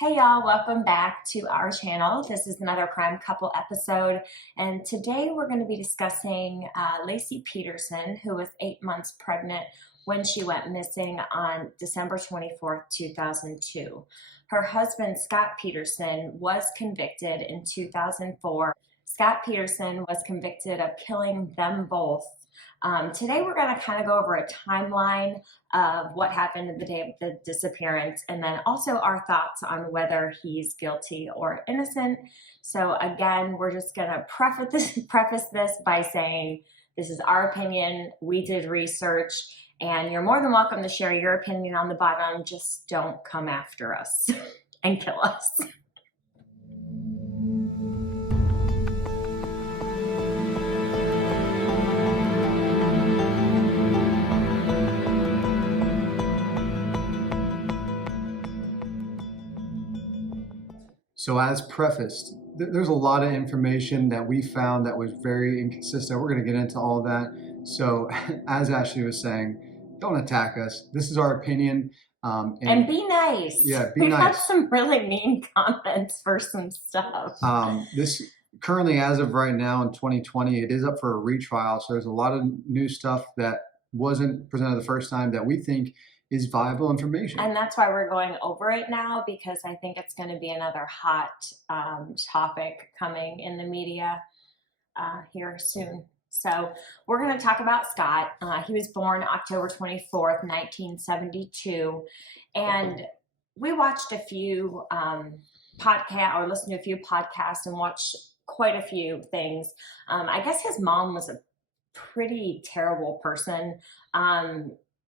Hey y'all, welcome back to our channel. This is another Crime Couple episode, and today we're going to be discussing Laci Peterson, who was 8 months pregnant when she went missing on December 24th, 2002. Her husband, Scott Peterson, was convicted in 2004. Scott Peterson was convicted of killing them both. Today we're going to kind of go over a timeline of what happened the day of the disappearance, and then also our thoughts on whether he's guilty or innocent. So again, we're just going to preface this by saying this is our opinion. We did research, and you're more than welcome to share your opinion on the bottom. Just don't come after us and kill us. So as prefaced, there's a lot of information that we found that was very inconsistent. We're going to get into all of that. So as Ashley was saying, don't attack us. This is our opinion. And be nice. Yeah, be We've nice. had some really mean comments for some stuff. This currently, as of right now in 2020, it is up for a retrial. So there's a lot of new stuff that wasn't presented the first time that we think is viable information. And that's why we're going over it now, because I think it's going to be another hot topic coming in the media here soon. So we're going to talk about Scott. He was born October 24th, 1972. And we watched a few podcasts, or listened to a few podcasts and watched quite a few things. I guess his mom was a pretty terrible person.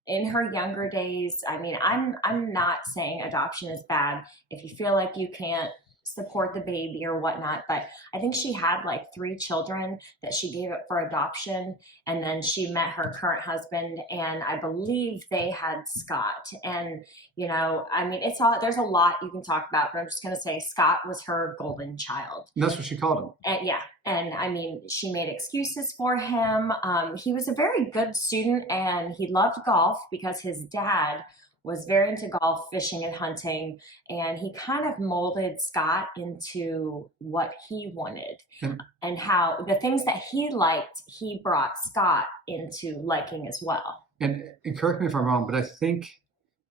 In her younger days, I mean, I'm not saying adoption is bad if you feel like you can't support the baby or whatnot, but I think she had like 3 children that she gave up for adoption, and then she met her current husband, and I believe they had Scott. And you know, I mean, there's a lot you can talk about, but I'm just gonna say Scott was her golden child. And that's what she called him. And yeah, and I mean, she made excuses for him. He was a very good student, and he loved golf because his dad was very into golf, fishing, and hunting, and he kind of molded Scott into what he wanted. And how the things that he liked, he brought Scott into liking as well. And correct me if I'm wrong, but I think,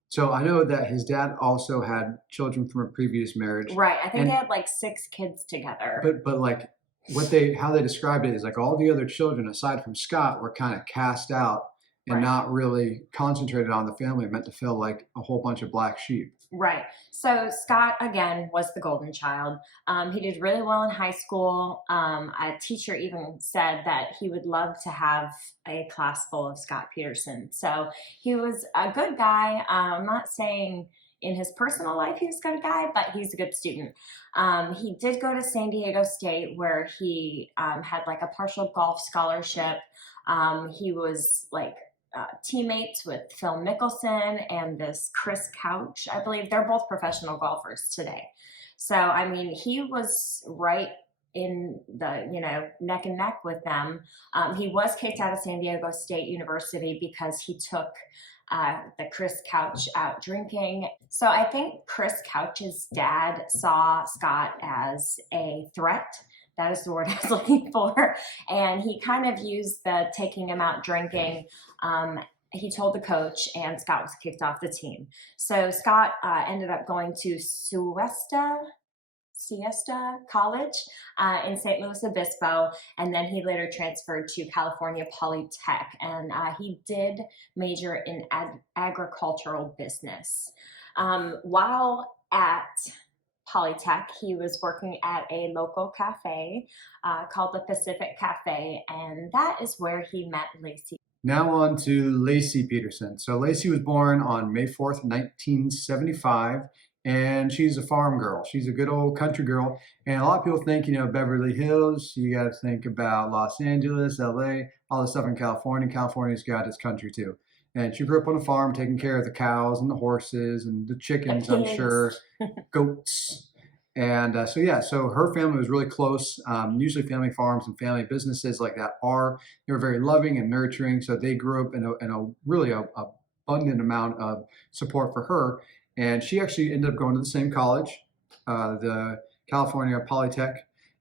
so I know that his dad also had children from a previous marriage. Right, I think they had like 6 kids together. But like how they described it is like all the other children aside from Scott were kind of cast out and not really concentrated on the family, meant to feel like a whole bunch of black sheep. Right. So Scott, again, was the golden child. He did really well in high school. A teacher even said that he would love to have a class full of Scott Peterson. So he was a good guy. I'm not saying in his personal life he was a good guy, but he's a good student. He did go to San Diego State, where he had like a partial golf scholarship. He was like teammates with Phil Mickelson and this Chris Couch, I believe. They're both professional golfers today. So, I mean, he was right in the, neck and neck with them. He was kicked out of San Diego State University because he took the Chris Couch out drinking. So I think Chris Couch's dad saw Scott as a threat. That is the word I was looking for. And he kind of used the taking him out drinking. He told the coach, and Scott was kicked off the team. So Scott ended up going to Siesta College in St. Louis Obispo, and then he later transferred to California Polytech, and he did major in agricultural business. While at Polytech, he was working at a local cafe called the Pacific Cafe, and that is where he met Laci. Now on to Laci Peterson. So Laci was born on May 4th, 1975, and she's a farm girl. She's a good old country girl, and a lot of people think, Beverly Hills, you got to think about Los Angeles, LA, all the stuff in California. California's got its country too. And she grew up on a farm taking care of the cows and the horses and the chickens, I'm sure, goats. And so her family was really close. Usually family farms and family businesses like that they were very loving and nurturing. So they grew up in a really abundant amount of support for her. And she actually ended up going to the same college the California Polytech.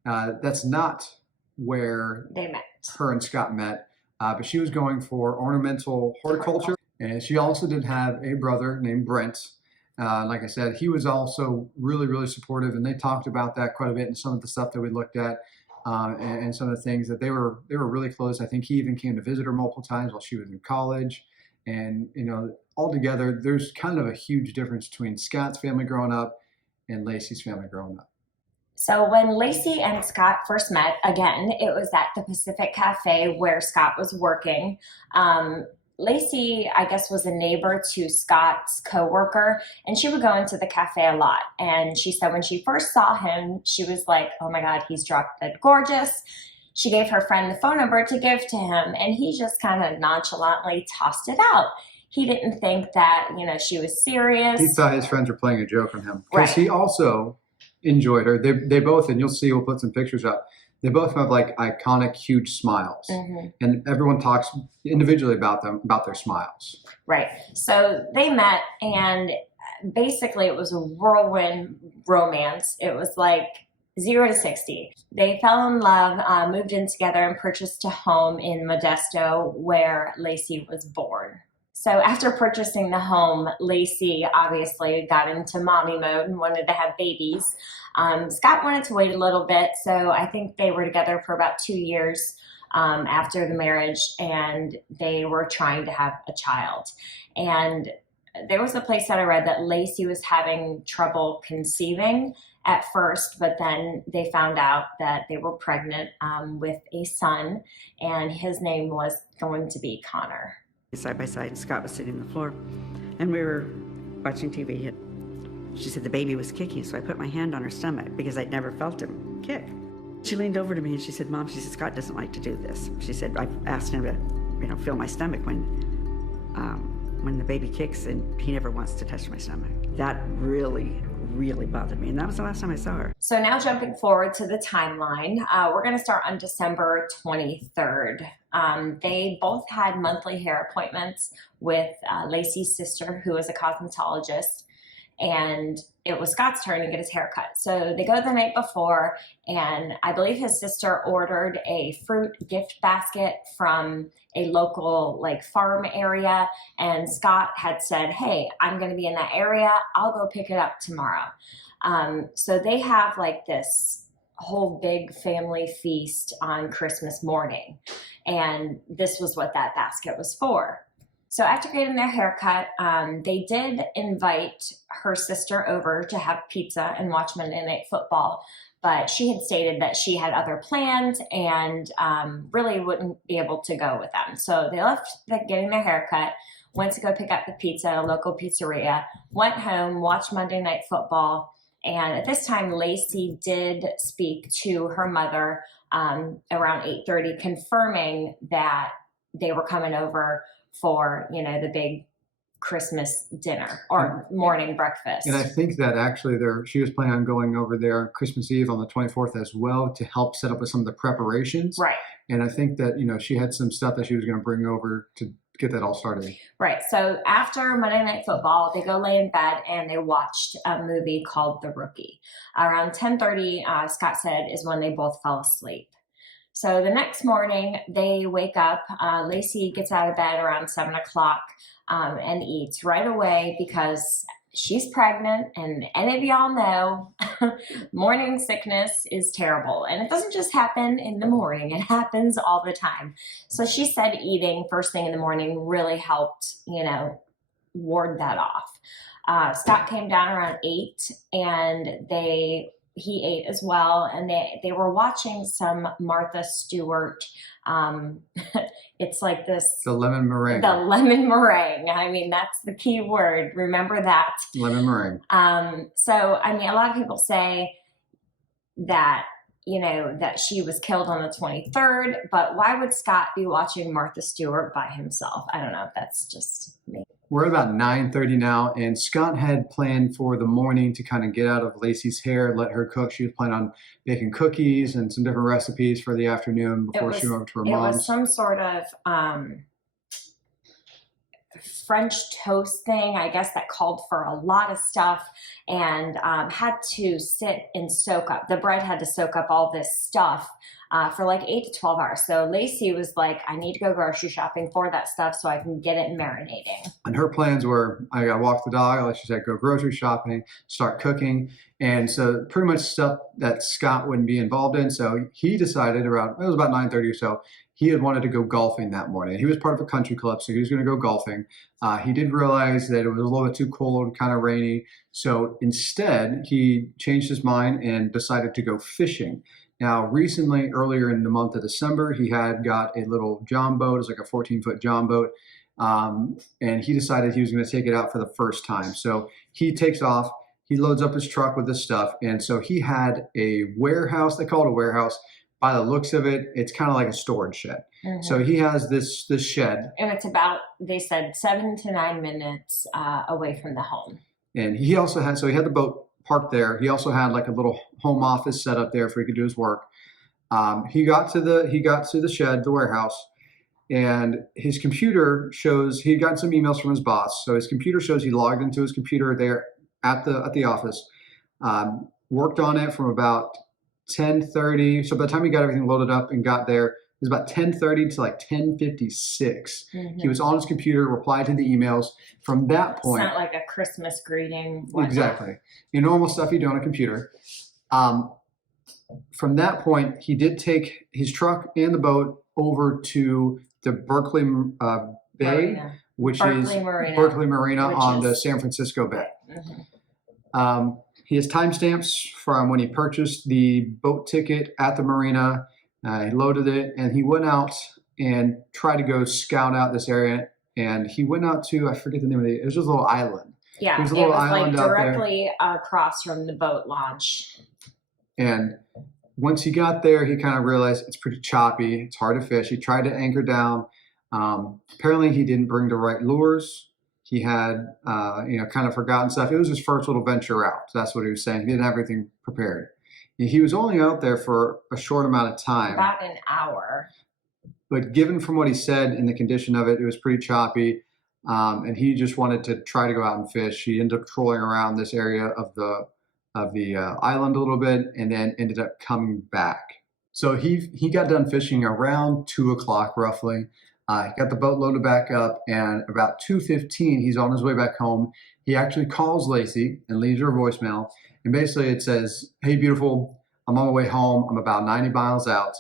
That's not where They met. her and Scott met, but she was going for ornamental horticulture. And she also did have a brother named Brent. Like I said, he was also really, really supportive, and they talked about that quite a bit in some of the stuff that we looked at, and some of the things that they were really close. I think he even came to visit her multiple times while she was in college. And altogether, there's kind of a huge difference between Scott's family growing up and Laci's family growing up. So when Laci and Scott first met, again, it was at the Pacific Cafe where Scott was working. Laci, I guess, was a neighbor to Scott's coworker, and she would go into the cafe a lot. And she said when she first saw him, she was like, oh my God, he's drop dead gorgeous. She gave her friend the phone number to give to him, and he just kind of nonchalantly tossed it out. He didn't think that, she was serious. He thought his friends were playing a joke on him. Because Right. he also enjoyed her. They both, and you'll see, we'll put some pictures up. They both have like iconic, huge smiles, and everyone talks individually about them, about their smiles. Right. So they met, and basically it was a whirlwind romance. It was like 0 to 60. They fell in love, moved in together, and purchased a home in Modesto where Laci was born. So after purchasing the home, Laci obviously got into mommy mode and wanted to have babies. Scott wanted to wait a little bit, so I think they were together for about 2 years after the marriage, and they were trying to have a child. And there was a place that I read that Laci was having trouble conceiving at first, but then they found out that they were pregnant with a son, and his name was going to be Connor. Side by side, Scott was sitting on the floor, and we were watching TV. She said the baby was kicking, so I put my hand on her stomach because I'd never felt him kick. She leaned over to me and she said, Mom, she said, Scott doesn't like to do this. She said, I've asked him to, feel my stomach when the baby kicks, and he never wants to touch my stomach. That really, really bothered me, and that was the last time I saw her. So now jumping forward to the timeline, we're going to start on December 23rd. They both had monthly hair appointments with Laci's sister, who is a cosmetologist, and it was Scott's turn to get his hair cut. So they go the night before, and I believe his sister ordered a fruit gift basket from a local farm area, and Scott had said, hey, I'm going to be in that area. I'll go pick it up tomorrow. So they have this whole big family feast on Christmas morning, and this was what that basket was for. So after getting their haircut, they did invite her sister over to have pizza and watch Monday Night Football, but she had stated that she had other plans and really wouldn't be able to go with them. So they left getting their haircut, went to go pick up the pizza at a local pizzeria, went home, watched Monday Night Football, and at this time, Laci did speak to her mother around 8:30, confirming that they were coming over for, the big Christmas dinner or morning breakfast. And I think that actually she was planning on going over there Christmas Eve on the 24th as well to help set up with some of the preparations. Right. And I think that, she had some stuff that she was going to bring over to get that all started. Right. So after Monday Night Football, they go lay in bed and they watched a movie called The Rookie. Around 10:30, Scott said, is when they both fell asleep. So the next morning, they wake up. Laci gets out of bed around 7 o'clock and eats right away because she's pregnant. And any of y'all know morning sickness is terrible. And it doesn't just happen in the morning. It happens all the time. So she said eating first thing in the morning really helped, ward that off. Scott came down around 8 and he ate as well, and they were watching some Martha Stewart. It's like this. The lemon meringue. The lemon meringue. I mean, that's the key word. Remember that. Lemon meringue. So, I mean, a lot of people say that, that she was killed on the 23rd, but why would Scott be watching Martha Stewart by himself? I don't know if that's just me. We're at about 9:30 now, and Scott had planned for the morning to kind of get out of Laci's hair, let her cook. She was planning on baking cookies and some different recipes for the afternoon before she went over to her mom's. It was some sort of French toast thing, I guess, that called for a lot of stuff, and had to sit and soak up. The bread had to soak up all this stuff for like 8 to 12 hours. So Laci was like, I need to go grocery shopping for that stuff so I can get it marinating. And her plans were, I got to walk the dog, like she said, go grocery shopping, start cooking. And so pretty much stuff that Scott wouldn't be involved in. So he decided around, it was about 9:30 or so, he had wanted to go golfing that morning. He was part of a country club, so he was going to go golfing. He did realize that it was a little bit too cold, kind of rainy. So instead, he changed his mind and decided to go fishing. Now, recently, earlier in the month of December, he had got a little john boat. It's like a 14-foot john boat. And he decided he was going to take it out for the first time. So he takes off. He loads up his truck with this stuff. And so he had a warehouse. They call it a warehouse. By the looks of it, it's kind of like a storage shed. Mm-hmm. So he has this shed. And it's about, they said, 7 to 9 minutes away from the home. And he also had, so he had the boat parked there. He also had like a little home office set up there for he could do his work. He got to the shed, the warehouse, and his computer shows, he got some emails from his boss. So his computer shows he logged into his computer there at the office, worked on it from about 10:30. So by the time he got everything loaded up and got there, it was about 10:30 to like 10:56. Mm-hmm. He was on his computer, replied to the emails. From that point, it's not like a Christmas greeting. Exactly, the normal stuff you do on a computer. From that point, he did take his truck and the boat over to the Berkeley Bay, which is Berkeley Marina on the San Francisco Bay. Mm-hmm. He has timestamps from when he purchased the boat ticket at the marina. He loaded it, and he went out and tried to go scout out this area. And he went out to, I forget the name of it. It was just a little island. Yeah, it was like directly across from the boat launch. And once he got there, he kind of realized it's pretty choppy. It's hard to fish. He tried to anchor down. Apparently, he didn't bring the right lures. He had, kind of forgotten stuff. It was his first little venture out. So that's what he was saying. He didn't have everything prepared. He was only out there for a short amount of time. About an hour. But given from what he said and the condition of it, it was pretty choppy. And he just wanted to try to go out and fish. He ended up trolling around this area of the island a little bit and then ended up coming back. So he got done fishing around 2 o'clock roughly. Got the boat loaded back up, and about 2:15, he's on his way back home. He actually calls Laci and leaves her a voicemail. And basically it says, "Hey, beautiful, I'm on my way home. I'm about 90 miles out,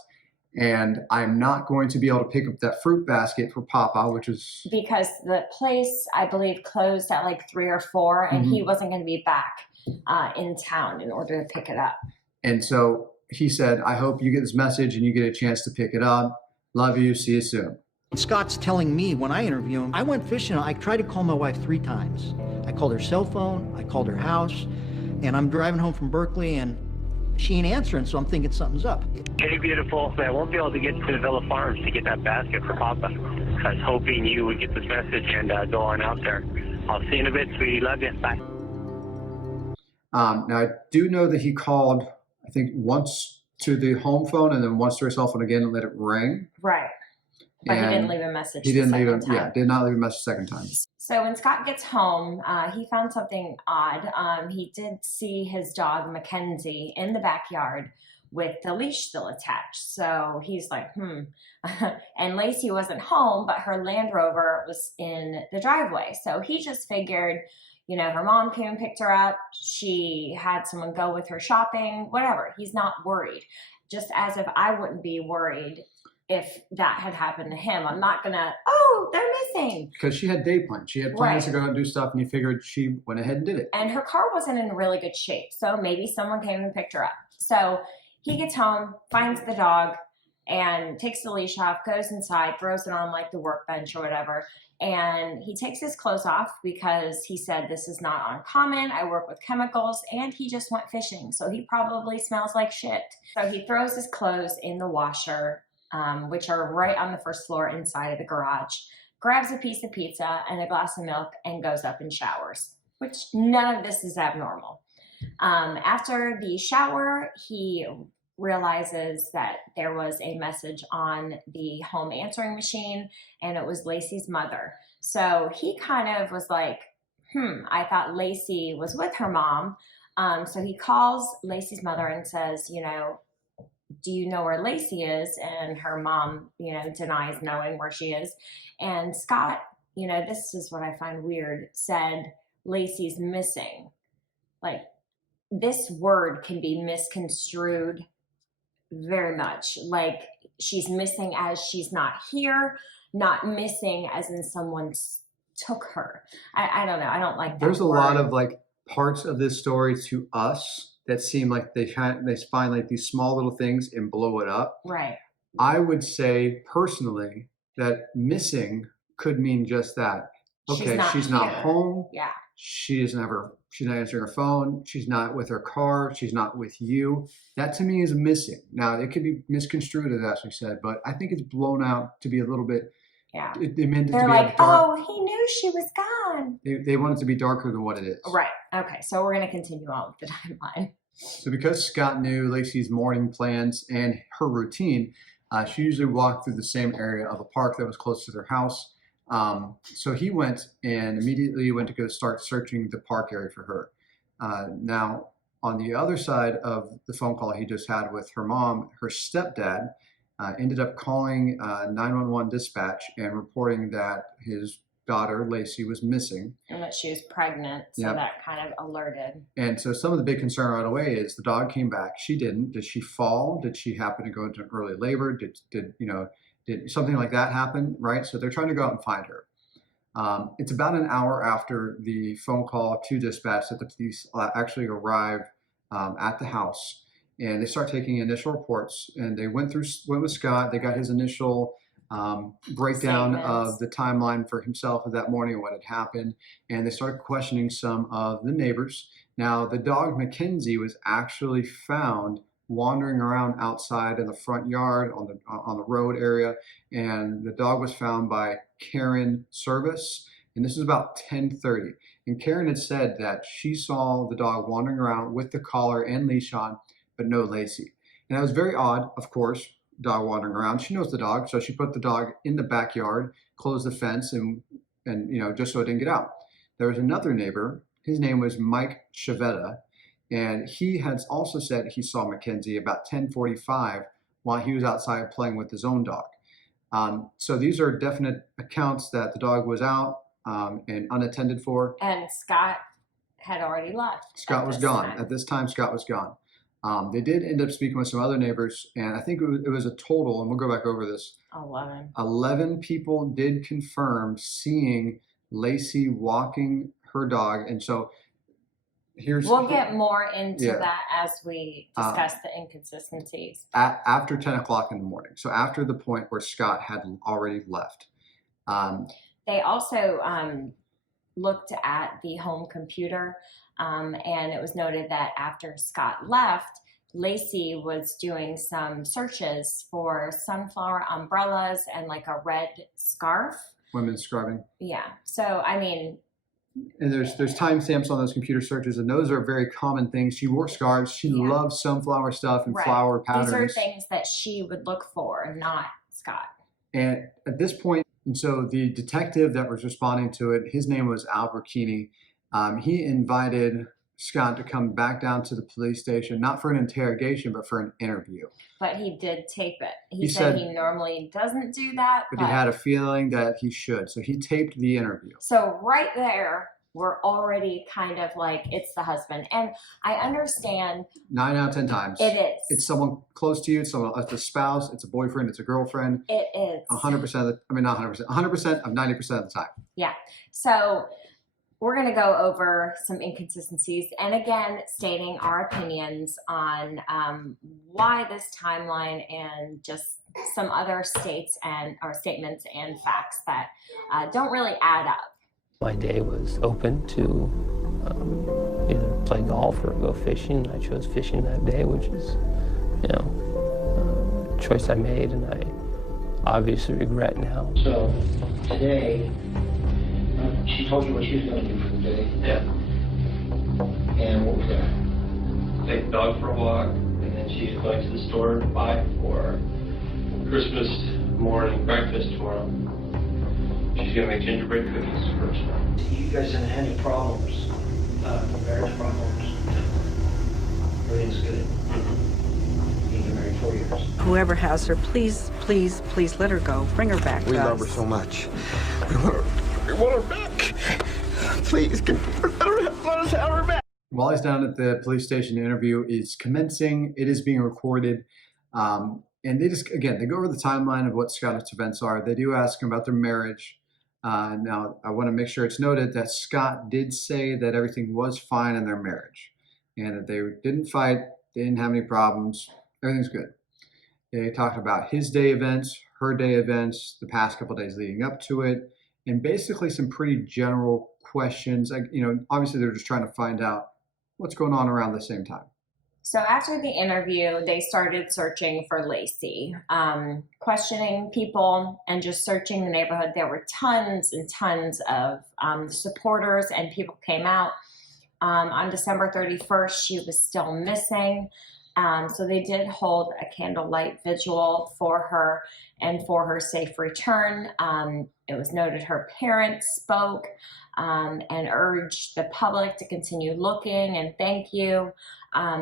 and I'm not going to be able to pick up that fruit basket for Papa," which is... Because the place, I believe, closed at like 3 or 4, and he wasn't going to be back in town in order to pick it up. And so he said, "I hope you get this message and you get a chance to pick it up. Love you. See you soon." Scott's telling me when I interview him, I went fishing. I tried to call my wife 3 times. I called her cell phone, I called her house, and I'm driving home from Berkeley and she ain't answering, so I'm thinking something's up. Hey, beautiful. I won't be able to get to the Villa Farms to get that basket for Papa. I was hoping you would get this message and go on out there. I'll see you in a bit, sweetie. Love you. Bye. Now, I do know that he called, I think, once to the home phone and then once to her cell phone again and let it ring. Right. But he didn't leave a message. He didn't leave did not leave a message the second time. So when Scott gets home, he found something odd. He did see his dog Mackenzie in the backyard with the leash still attached. So he's like, And Laci wasn't home, but her Land Rover was in the driveway. So he just figured, her mom came and picked her up. She had someone go with her shopping, whatever. He's not worried. Just as if I wouldn't be worried if that had happened to him. I'm not gonna, they're missing. Because she had day plans. She had plans to go out and do stuff, and he figured she went ahead and did it. And her car wasn't in really good shape, so maybe someone came and picked her up. So he gets home, finds the dog, and takes the leash off, goes inside, throws it on like the workbench or whatever, and he takes his clothes off because he said, "This is not uncommon. I work with chemicals," and he just went fishing, so he probably smells like shit. So he throws his clothes in the washer, which are right on the first floor inside of the garage, grabs a piece of pizza and a glass of milk, and goes up and showers, which none of this is abnormal. After the shower, he realizes that there was a message on the home answering machine, and it was Laci's mother. So he kind of was like, I thought Laci was with her mom. So he calls Laci's mother and says, you know, do you know where Laci is? And her mom, you know, denies knowing where she is. And Scott, you know, this is what I find weird, said Laci's missing. Like, this word can be misconstrued very much. Like, she's missing as she's not here, not missing as in someone took her. I don't know. I don't like that. There's a word. lot of like parts of this story to us that seem like they find like these small little things and blow it up. Right. I would say personally that missing could mean just that. Okay, she's not home. Yeah. She's not answering her phone. She's not with her car. She's not with you. That to me is missing. Now it could be misconstrued as Ashley said, but I think it's blown out to be a little bit. Yeah. They meant it They're to be like, dark. oh, he knew she was gone. They want it to be darker than what it is. Right. Okay. So we're going to continue on with the timeline. So because Scott knew Laci's morning plans and her routine, she usually walked through the same area of a park that was close to their house. So he went and immediately went to go start searching the park area for her. Now, on the other side of the phone call he just had with her mom, her stepdad ended up calling 911 dispatch and reporting that his daughter, Laci, was missing. And that she was pregnant, so Yep. that kind of alerted. And so some of the big concern right away is the dog came back. She didn't. Did she fall? Did she happen to go into early labor? Did something like that happen, right? So they're trying to go out and find her. It's about an hour after the phone call to dispatch that the police actually arrived at the house. And they start taking initial reports. And they went with Scott. They got his initial breakdown of the timeline for himself of that morning and what had happened. And they started questioning some of the neighbors. Now, the dog Mackenzie was actually found wandering around outside in the front yard on the road area, and the dog was found by Karen Service, and this is about 10:30. And Karen had said that she saw the dog wandering around with the collar and leash on, but no Laci. And that was very odd, of course, dog wandering around. She knows the dog, so she put the dog in the backyard, closed the fence, and just so it didn't get out. There was another neighbor. His name was Mike Chavetta. And he had also said he saw Mackenzie about 10:45 while he was outside playing with his own dog. So these are definite accounts that the dog was out and unattended for. And Scott had already left. Scott was gone. At this time, Scott was gone. They did end up speaking with some other neighbors, and I think it was a total, and we'll go back over this. 11 people did confirm seeing Laci walking her dog. And so we'll get more into that as we discuss the inconsistencies. After 10 o'clock in the morning. So after the point where Scott had already left. They also looked at the home computer, and it was noted that after Scott left, Laci was doing some searches for sunflower umbrellas and like a red scarf. Women's scrubbing. Yeah. So, I mean, and there's timestamps on those computer searches, and those are very common things. She wore scarves. She loved sunflower stuff and flower patterns. These are things that she would look for, not Scott. And at this point, and so the detective that was responding to it, his name was Al Burkini. He invited Scott to come back down to the police station, not for an interrogation, but for an interview. But he did tape it. He said he normally doesn't do that. But he had a feeling that he should. So he taped the interview. So right there, we're already kind of like, it's the husband. And I understand. 9 out of 10 times. It is. It's someone close to you. It's a spouse. It's a boyfriend. It's a girlfriend. It is. 100% not 100%. 100% of 90% of the time. Yeah. So we're going to go over some inconsistencies and again, stating our opinions on why this timeline and just some other statements and facts that don't really add up. My day was open to either play golf or go fishing. I chose fishing that day, which is, a choice I made and I obviously regret now. So today, she told you what she was going to do for the day? Yeah. And what was that? Take the dog for a walk, and then and she's going to the store to buy for Christmas morning breakfast tomorrow. She's gonna make gingerbread cookies first. You guys haven't had any problems, marriage problems? Everything's good? You've been married 4 years. Whoever has her, please, please, please let her go. Bring her back. We to love us. her so much. We want her back. Please, let us have her back. While he's down at the police station, the interview is commencing. It is being recorded. And they just, again, they go over the timeline of what Scott's events are. They do ask him about their marriage. Now, I want to make sure it's noted that Scott did say that everything was fine in their marriage and that they didn't fight, they didn't have any problems, everything's good. They talked about his day events, her day events, the past couple of days leading up to it, and basically some pretty general questions. Obviously they're just trying to find out what's going on around the same time. So after the interview, they started searching for Laci, questioning people and just searching the neighborhood. There were tons and tons of supporters, and people came out. On December 31st, she was still missing. So they did hold a candlelight vigil for her and for her safe return. It was noted her parents spoke and urged the public to continue looking and thank you.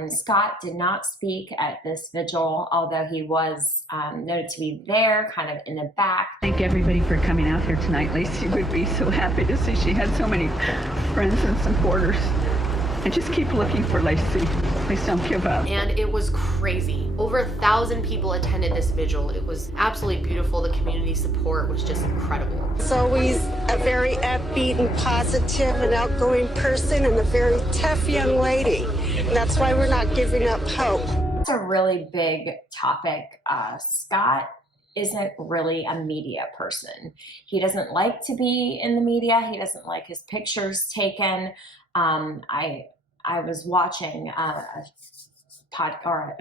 Scott did not speak at this vigil, although he was noted to be there, kind of in the back. Thank everybody for coming out here tonight. Laci would be so happy to see she had so many friends and supporters. And just keep looking for Laci. Please don't give up. And it was crazy. Over 1,000 people attended this vigil. It was absolutely beautiful. The community support was just incredible. She's always a very upbeat and positive and outgoing person and a very tough young lady. And that's why we're not giving up hope. It's a really big topic. Scott isn't really a media person. He doesn't like to be in the media. He doesn't like his pictures taken. I was watching a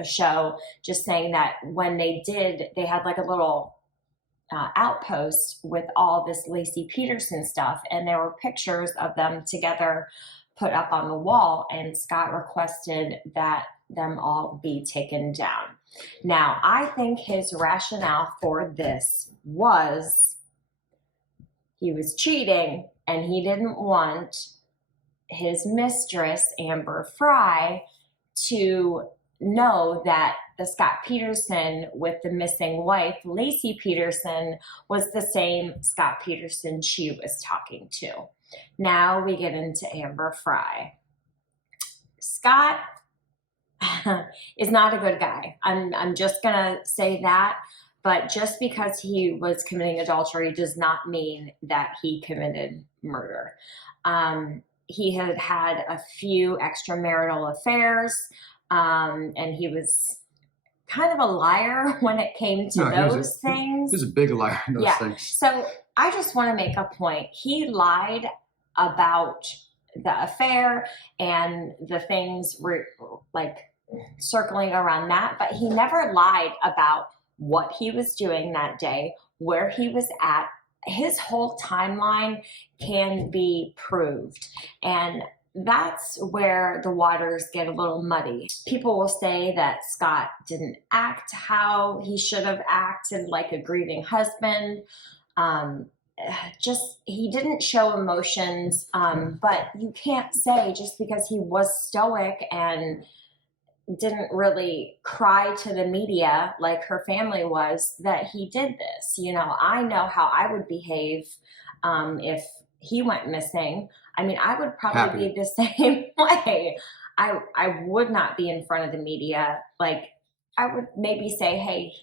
show just saying that when they had like a little outpost with all this Laci Peterson stuff, and there were pictures of them together put up on the wall, and Scott requested that them all be taken down. Now, I think his rationale for this was he was cheating and he didn't want his mistress, Amber Fry, to know that the Scott Peterson with the missing wife, Laci Peterson, was the same Scott Peterson she was talking to. Now we get into Amber Fry. Scott is not a good guy. I'm just gonna say that, but just because he was committing adultery does not mean that he committed murder. He had had a few extramarital affairs, and he was kind of a liar when it came to those things. He was a big liar in those things. So I just want to make a point. He lied about the affair and the things were like circling around that, but he never lied about what he was doing that day, where he was at. His whole timeline can be proved. And that's where the waters get a little muddy. People will say that Scott didn't act how he should have acted like a grieving husband. He didn't show emotions, but you can't say just because he was stoic and didn't really cry to the media like her family was that he did this. I know how I would behave if he went missing. I mean, I would probably be the same way. I would not be in front of the media. Like, I would maybe say, hey,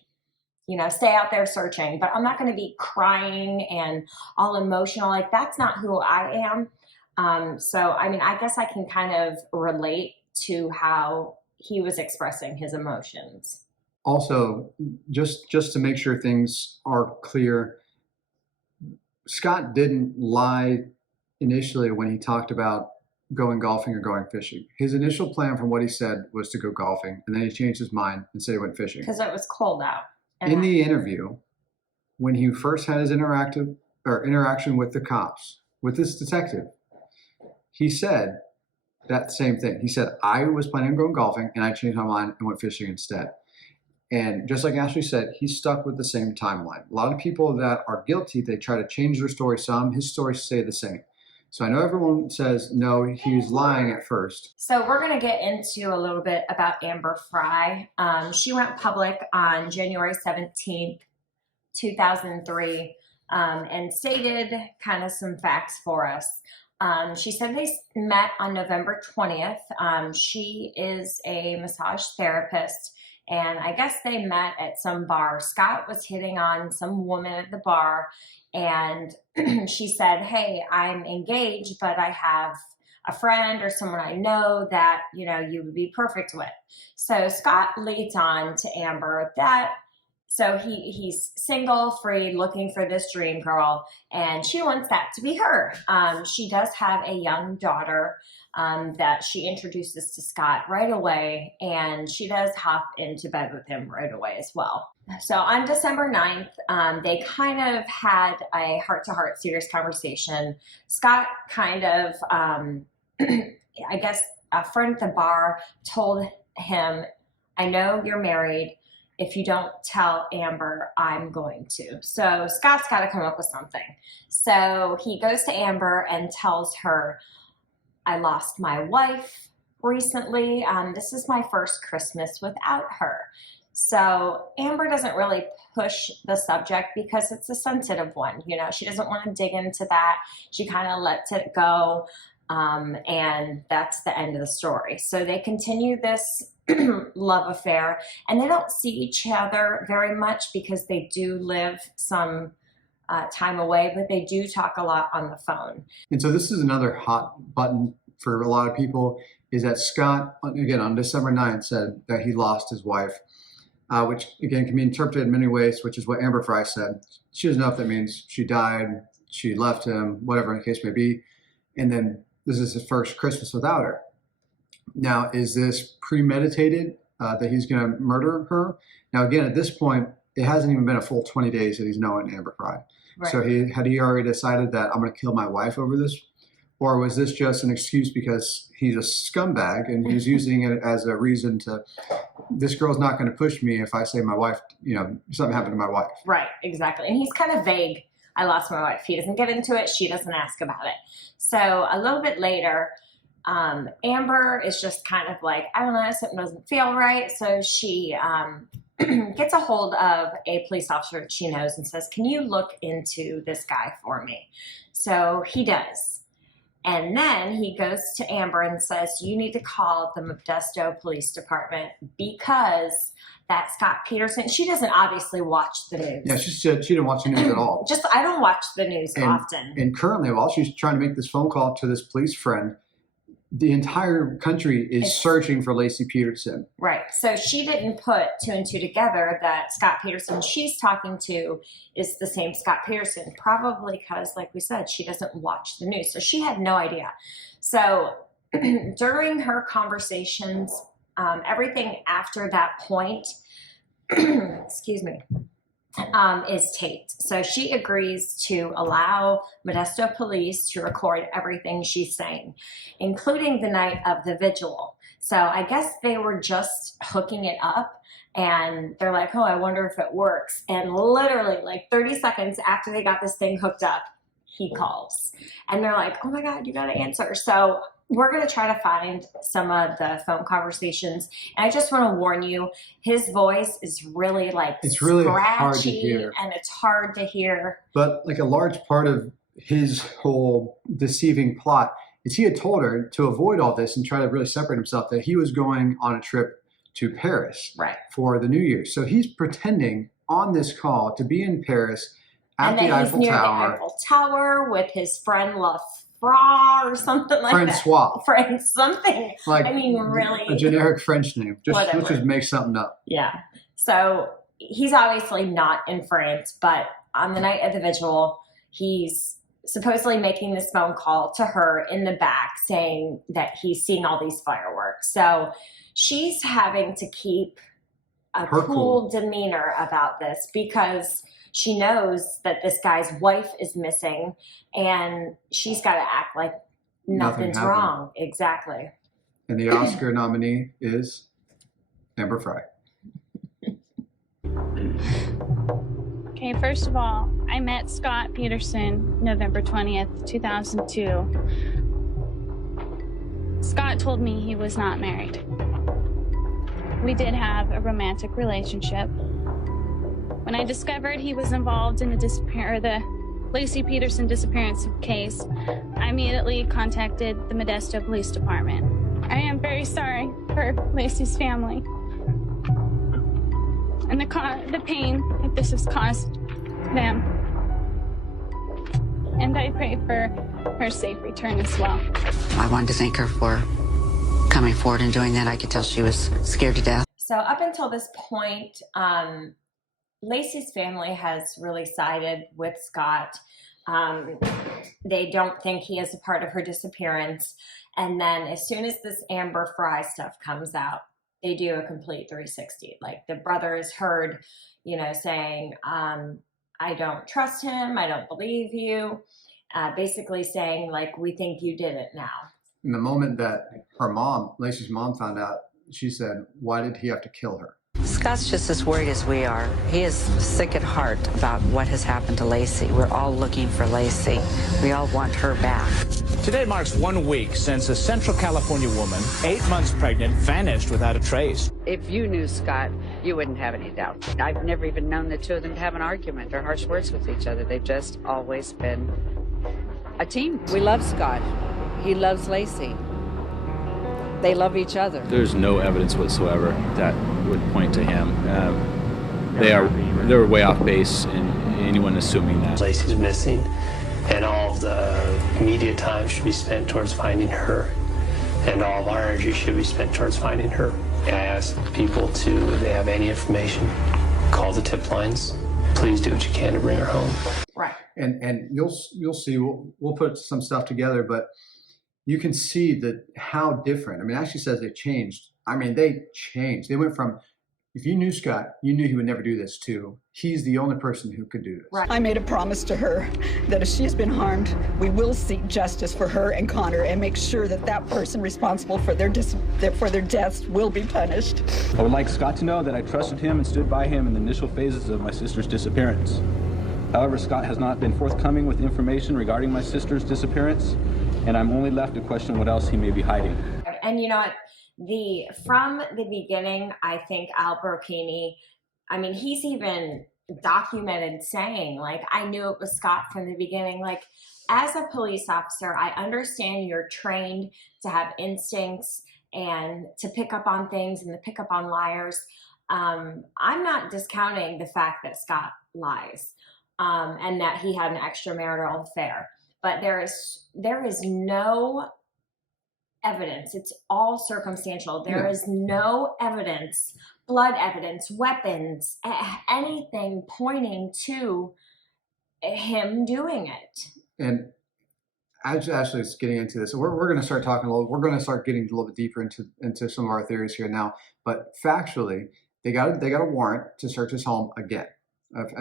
stay out there searching, but I'm not going to be crying and all emotional. Like, that's not who I am. So, I mean, I guess I can kind of relate to how he was expressing his emotions. Also, just to make sure things are clear, Scott didn't lie initially when he talked about going golfing or going fishing. His initial plan, from what he said, was to go golfing, and then he changed his mind and said he went fishing. Because it was cold out. In the interview, when he first had his interaction with the cops, with this detective, he said, that same thing. He said, I was planning on going golfing and I changed my mind and went fishing instead. And just like Ashley said, he's stuck with the same timeline. A lot of people that are guilty, they try to change their story some. His stories stay the same. So I know everyone says, no, he was lying at first. So we're going to get into a little bit about Amber Frey. She went public on January 17th, 2003, and stated kind of some facts for us. She said they met on November 20th. She is a massage therapist, and I guess they met at some bar. Scott was hitting on some woman at the bar, and she said, hey, I'm engaged, but I have a friend or someone I know that, you know, you would be perfect with. So Scott leads on to Amber that, so he's single, free, looking for this dream girl, and she wants that to be her. She does have a young daughter that she introduces to Scott right away, and she does hop into bed with him right away as well. So on December 9th, they kind of had a heart-to-heart serious conversation. Scott kind of, I guess a friend at the bar told him, I know you're married. If you don't tell Amber, I'm going to. So Scott's got to come up with something. So he goes to Amber and tells her, I lost my wife recently. This is my first Christmas without her. So Amber doesn't really push the subject because it's a sensitive one. You know, she doesn't want to dig into that. She kind of lets it go. And that's the end of the story. So they continue this love affair, and they don't see each other very much because they do live some time away, but they do talk a lot on the phone. And so this is another hot button for a lot of people, is that Scott, again, on December 9th said that he lost his wife, which again can be interpreted in many ways, which is what Amber Frey said. She doesn't know if that means she died, she left him, whatever the case may be. And then this is his first Christmas without her. Now, is this premeditated that he's going to murder her? Now, again, at this point, it hasn't even been a full 20 days that he's known Amber Frey. Right. So had he already decided that I'm going to kill my wife over this? Or was this just an excuse because he's a scumbag and he's using it as a reason to, this girl's not going to push me if I say my wife, you know, something happened to my wife. Right, exactly. And he's kind of vague. I lost my wife. He doesn't get into it. She doesn't ask about it. So a little bit later, Amber is just kind of like, I don't know, something doesn't feel right. So she gets a hold of a police officer that she knows and says, can you look into this guy for me? So he does. And then he goes to Amber and says, you need to call the Modesto Police Department because that Scott Peterson, she doesn't obviously watch the news. Yeah, she said she didn't watch the news at all. I don't watch the news often. And currently, while she's trying to make this phone call to this police friend, the entire country is searching for Laci Peterson. Right. So she didn't put two and two together that Scott Peterson she's talking to is the same Scott Peterson, probably because, like we said, she doesn't watch the news. So she had no idea. So during her conversations, everything after that point, excuse me, is taped. So she agrees to allow Modesto police to record everything she's saying, including the night of the vigil. So I guess they were just hooking it up and they're like, oh, I wonder if it works. And literally like 30 seconds after they got this thing hooked up, he calls and they're like, oh my God, you got to answer. So we're going to try to find some of the phone conversations. And I just want to warn you, his voice is really like it's really hard to scratchy hear. And it's hard to hear. But like a large part of his whole deceiving plot is he had told her to avoid all this and try to really separate himself that he was going on a trip to Paris for the New Year. So he's pretending on this call to be in Paris at the Eiffel Tower. The Eiffel Tower with his friend or something like Francois. that. Francois. Something. Like, I mean, really. A generic French name. Let's just make something up. Yeah. So he's obviously not in France, but on the night of the vigil, he's supposedly making this phone call to her in the back saying that he's seeing all these fireworks. So she's having to keep a cool demeanor about this because she knows that this guy's wife is missing and she's got to act like nothing's happened. wrong. Exactly. And the Oscar nominee is Amber Fry. Okay, first of all, I met Scott Peterson November 20th, 2002. Scott told me he was not married. We did have a romantic relationship. When I discovered he was involved in the Laci Peterson disappearance case, I immediately contacted the Modesto Police Department. I am very sorry for Laci's family and the pain that this has caused them. And I pray for her safe return as well. I wanted to thank her for coming forward and doing that. I could tell she was scared to death. So up until this point, Laci's family has really sided with Scott. They don't think he is a part of her disappearance. And then as soon as this Amber Fry stuff comes out, they do a complete 360. Like the brother is heard, saying, I don't trust him. I don't believe you. Basically saying, like, we think you did it now. In the moment that her mom, Laci's mom, found out, she said, why did he have to kill her? Scott's just as worried as we are. He is sick at heart about what has happened to Laci. We're all looking for Laci. We all want her back. Today marks 1 week since a Central California woman, 8 months pregnant, vanished without a trace. If you knew Scott, you wouldn't have any doubt. I've never even known the two of them to have an argument or harsh words with each other. They've just always been a team. We love Scott. He loves Laci. They love each other. There's no evidence whatsoever that would point to him. They're way off base in anyone assuming that. Laci's missing, and all of the media time should be spent towards finding her, and all of our energy should be spent towards finding her. And I ask people if they have any information, call the tip lines. Please do what you can to bring her home. Right. And you'll see. We'll put some stuff together, but you can see that how different. I mean, Ashley says they changed. I mean, they changed. They went from, if you knew Scott, you knew he would never do this, to he's the only person who could do this. Right. I made a promise to her that if she has been harmed, we will seek justice for her and Connor and make sure that that person responsible for their deaths will be punished. I would like Scott to know that I trusted him and stood by him in the initial phases of my sister's disappearance. However, Scott has not been forthcoming with information regarding my sister's disappearance, and I'm only left to question what else he may be hiding. And you know what? From the beginning, I think Al Burkini, I mean, he's even documented saying, like, I knew it was Scott from the beginning. Like, as a police officer, I understand you're trained to have instincts and to pick up on things and to pick up on liars. I'm not discounting the fact that Scott lies and that he had an extramarital affair. But there is no evidence. It's all circumstantial. There is no evidence, blood evidence, weapons, anything pointing to him doing it. And as Ashley's getting into this, we're going to start talking a little. We're going to start getting a little bit deeper into some of our theories here now. But factually, they got a warrant to search his home again.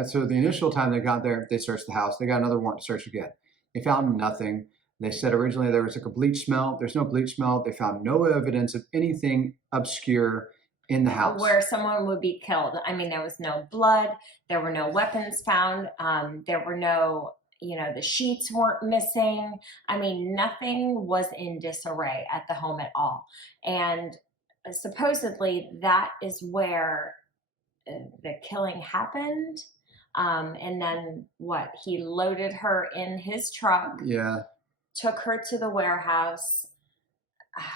So the initial time they got there, they searched the house. They got another warrant to search again. They found nothing. They said originally there was like a bleach smell. There's no bleach smell. They found no evidence of anything obscure in the house where someone would be killed. I mean, there was no blood. There were no weapons found. There were no, the sheets weren't missing. I mean, nothing was in disarray at the home at all. And supposedly that is where the killing happened. And then he loaded her in his truck. Yeah. Took her to the warehouse.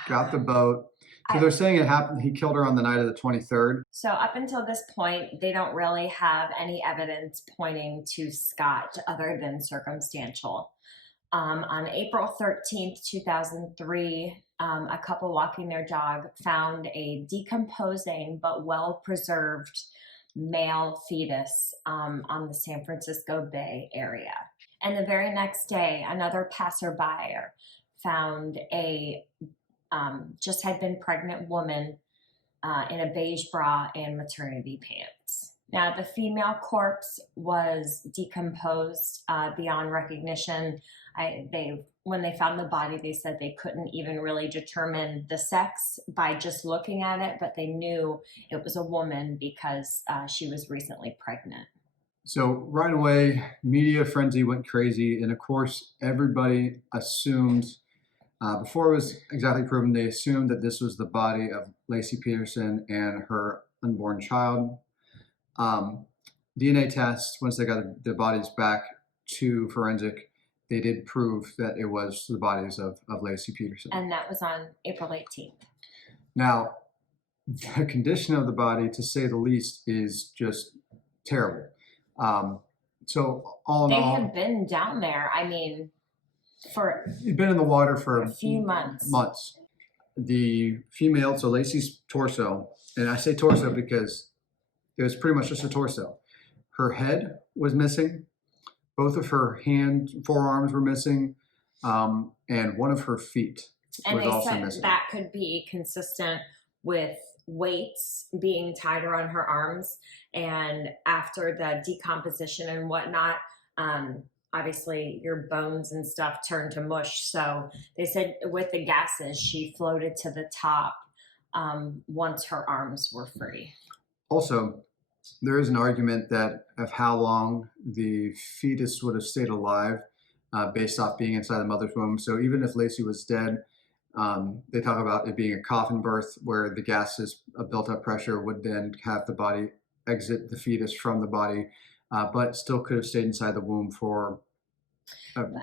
Got the boat. So they're saying it happened. He killed her on the night of the 23rd. So up until this point, they don't really have any evidence pointing to Scott other than circumstantial. On April 13th, 2003, a couple walking their dog found a decomposing but well-preserved male fetus on the San Francisco Bay area. And the very next day, another passerby found a just had been pregnant woman in a beige bra and maternity pants. Now, the female corpse was decomposed beyond recognition. When they found the body, they said they couldn't even really determine the sex by just looking at it, but they knew it was a woman because she was recently pregnant. So right away, media frenzy went crazy, and of course, everybody assumed, before it was exactly proven, they assumed that this was the body of Laci Peterson and her unborn child. DNA tests, once they got the bodies back to forensic, they did prove that it was the bodies of Laci Peterson. And that was on April 18th. Now, the condition of the body, to say the least, is just terrible. So all in They all, had been down there, I mean, for you've been in the water for a few months. The female, so Laci's torso, and I say torso because it was pretty much just a torso. Her head was missing. Both of her forearms were missing, and one of her feet was also missing. And they said that could be consistent with weights being tied around her arms, and after the decomposition and whatnot, obviously your bones and stuff turn to mush. So they said with the gases, she floated to the top once her arms were free. Also, there is an argument that of how long the fetus would have stayed alive based off being inside the mother's womb. So even if Laci was dead, they talk about it being a coffin birth where the gases of built up pressure would then have the body exit the fetus from the body, but still could have stayed inside the womb for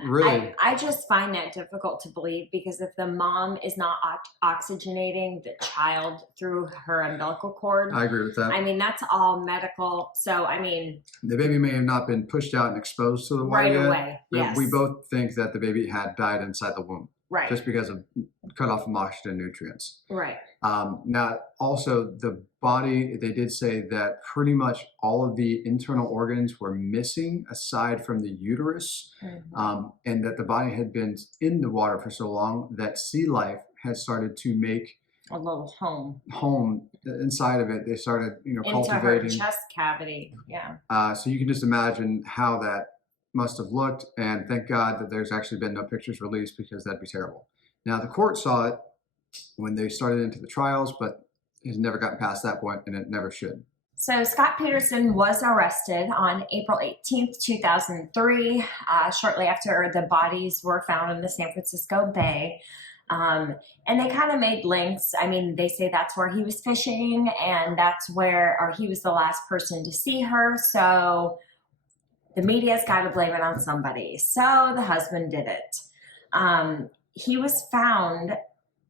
really. I just find that difficult to believe, because if the mom is not oxygenating the child through her umbilical cord, I agree with that. I mean, that's all medical. So, I mean, the baby may have not been pushed out and exposed to the water right yet, away. Yes. We both think that the baby had died inside the womb. Right. Just because of cut off from oxygen nutrients. Right. Now, also the body, they did say that pretty much all of the internal organs were missing aside from the uterus, and that the body had been in the water for so long that sea life had started to make a little home inside of it. They started, cultivating into her chest cavity. Yeah. So you can just imagine how that must have looked, and thank God that there's actually been no pictures released, because that'd be terrible. Now, the court saw it when they started into the trials, but has never gotten past that point, and it never should. So Scott Peterson was arrested on April 18th, 2003, shortly after the bodies were found in the San Francisco Bay. And they kind of made links. I mean, they say that's where he was fishing, and that's where, or he was the last person to see her. So the media's got to blame it on somebody. So the husband did it. He was found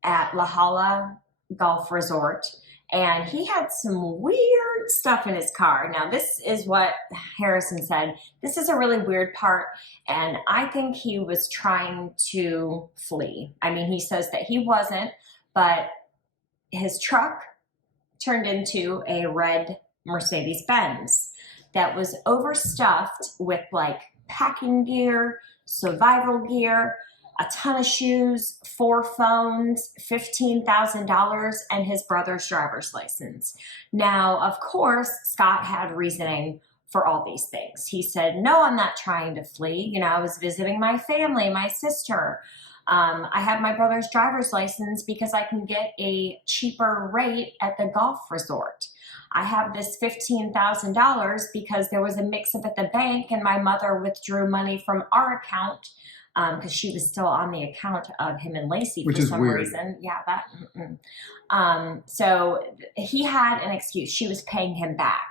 at La Jolla Golf Resort, and he had some weird stuff in his car. Now, this is what Harrison said. This is a really weird part, and I think he was trying to flee. I mean, he says that he wasn't, but his truck turned into a red Mercedes-Benz that was overstuffed with like packing gear, survival gear, a ton of shoes, 4 phones, $15,000, and his brother's driver's license. Now, of course, Scott had reasoning for all these things. He said, no, I'm not trying to flee. I was visiting my family, my sister. I have my brother's driver's license because I can get a cheaper rate at the golf resort. I have this $15,000 because there was a mix-up at the bank and my mother withdrew money from our account because she was still on the account of him and Laci for some reason. Yeah, that. So he had an excuse. She was paying him back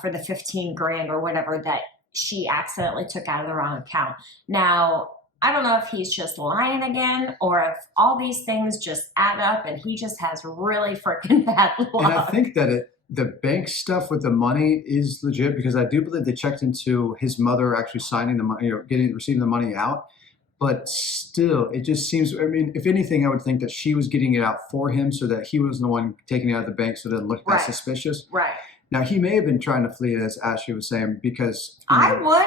for the 15 grand or whatever that she accidentally took out of the wrong account. Now, I don't know if he's just lying again or if all these things just add up and he just has really freaking bad luck. And I think that the bank stuff with the money is legit, because I do believe they checked into his mother actually signing the money, receiving the money out. But still, it just seems, I mean, if anything, I would think that she was getting it out for him so that he was the one taking it out of the bank so it didn't look that suspicious. Right. Now, he may have been trying to flee, as Ashley was saying, because... I would,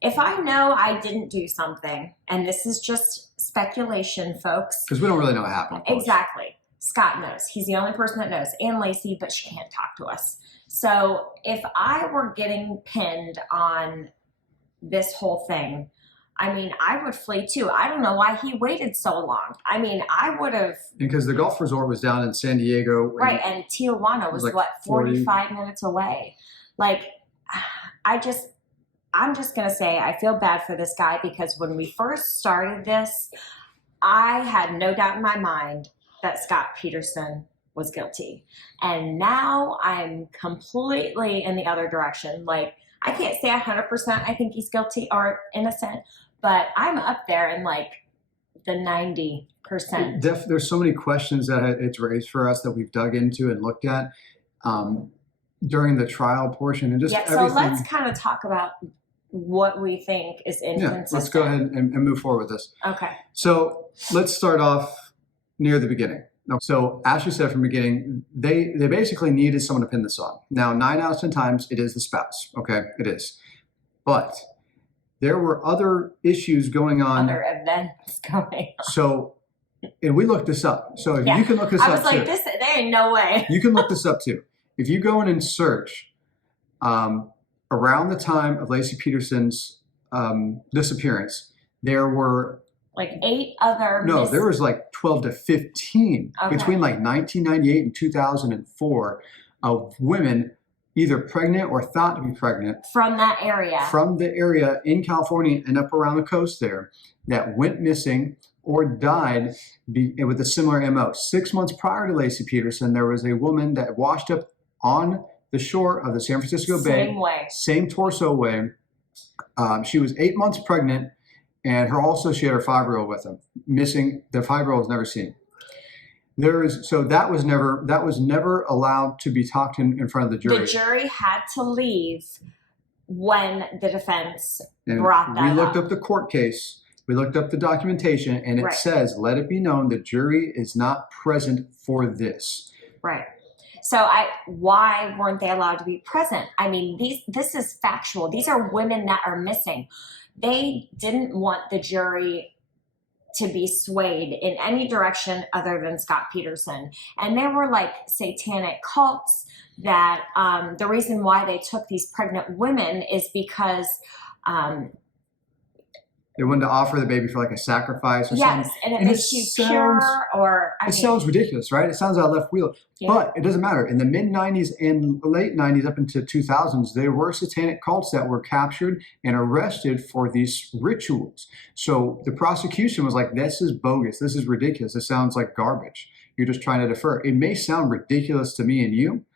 if I know I didn't do something, and this is just speculation, folks. Because we don't really know what happened. Exactly. Scott knows. He's the only person that knows, and Laci, but she can't talk to us. So if I were getting pinned on this whole thing, I mean, I would flee too. I don't know why he waited so long. I mean, I would have. Because the golf resort was down in San Diego. Right, and Tijuana was like what, 45 minutes away. Like, I'm just going to say I feel bad for this guy, because when we first started this, I had no doubt in my mind that Scott Peterson was guilty. And now I'm completely in the other direction. Like, I can't say 100% I think he's guilty or innocent, but I'm up there in like the 90%. There's so many questions that it's raised for us that we've dug into and looked at during the trial portion, and just everything. So let's kind of talk about what we think is inconsistent. Yeah, let's go ahead and move forward with this. Okay. So let's start off near the beginning. So Ashley said from the beginning, they basically needed someone to pin this on. Now, 9 out of 10 times, it is the spouse. Okay, it is. But there were other issues going on. Other events going on. So, and we looked this up. So if you can look this up too. I was like, there ain't no way. You can look this up too. If you go in and search around the time of Laci Peterson's disappearance, there were like 8 other. No, there was like 12 to 15 between like 1998 and 2004 of women either pregnant or thought to be pregnant from that area. From the area in California and up around the coast there that went missing or died with a similar MO. 6 months prior to Laci Peterson, there was a woman that washed up on the shore of the San Francisco Bay. Same way. Same torso way. She was 8 months pregnant, and she had her 5-year-old with him. Missing. The 5-year-old was never seen. That was never allowed to be talked in front of the jury. The jury had to leave when the defense brought that up. We looked up the court case. We looked up the documentation, and it says, let it be known the jury is not present for this. Right. So why weren't they allowed to be present? I mean, this is factual. These are women that are missing. They didn't want the jury to be swayed in any direction other than Scott Peterson. And there were like satanic cults that the reason why they took these pregnant women is because they wanted to offer the baby for like a sacrifice or something. Yes, and it makes you pure or... It sounds ridiculous, right? It sounds out of left field. Yeah. But it doesn't matter. In the mid-90s and late 90s up into 2000s, there were satanic cults that were captured and arrested for these rituals. So the prosecution was like, this is bogus. This is ridiculous. This sounds like garbage. You're just trying to defer. It may sound ridiculous to me and you,